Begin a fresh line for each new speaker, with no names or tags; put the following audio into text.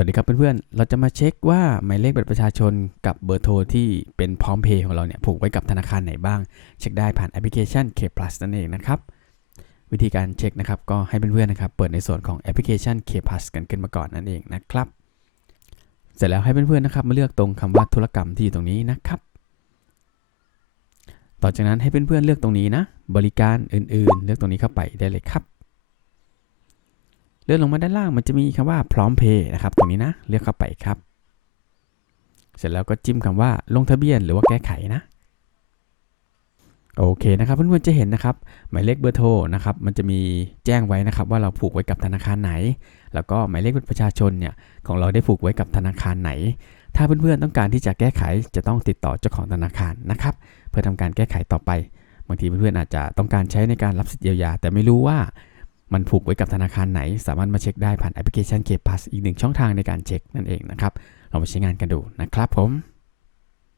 สวัสดีครับเพื่อนๆ เราจะมาเช็คว่าหมายเลขบัตรประชาชนกับเบอร์โทรที่เป็นพร้อมเพย์ของเราเนี่ยผูกไว้กับธนาคารไหนบ้าง เช็คได้ผ่านแอปพลิเคชัน K Plus นั่นเองนะครับ วิธีการเช็คนะครับก็ให้เพื่อนๆนะครับเปิดในส่วนของแอปพลิเคชัน K Plus กันขึ้นมาก่อนนั่นเองนะครับ เสร็จแล้วให้เพื่อนๆนะครับมาเลือกตรงคำว่าธุรกรรมที่อยู่ตรงนี้นะครับ ต่อจากนั้นให้เพื่อนๆเลือกตรงนี้นะ บริการอื่นๆ เลือกตรงนี้เข้าไปได้เลยครับ เลื่อนลงมาด้านล่างมันจะมีคำว่าพร้อมเพย์นะครับตรงนี้นะเลือกเข้าไปครับ เสร็จแล้วก็จิ้มคำว่าลงทะเบียนหรือว่าแก้ไขนะโอเคนะครับเพื่อนๆจะเห็นนะครับหมายเลขเบอร์โทรนะครับมันจะมีแจ้งไว้นะครับว่าเราผูกไว้กับธนาคารไหน แล้วก็หมายเลขบัตรประชาชนเนี่ยของเราได้ผูกไว้กับธนาคารไหน ถ้าเพื่อนๆต้องการที่จะแก้ไขจะต้องติดต่อเจ้าของธนาคารนะครับเพื่อทำการแก้ไขต่อไป บางทีเพื่อนๆอาจจะต้องการใช้ในการรับสิทธิเยียวยา แต่ไม่รู้ว่า มันผูกไว้กับธนาคารไหน สามารถมาเช็คได้ผ่านแอปพลิเคชัน K Plus อีกหนึ่งช่องทางในการเช็คนั่นเองนะครับเรามาใช้งานกันดูนะครับผม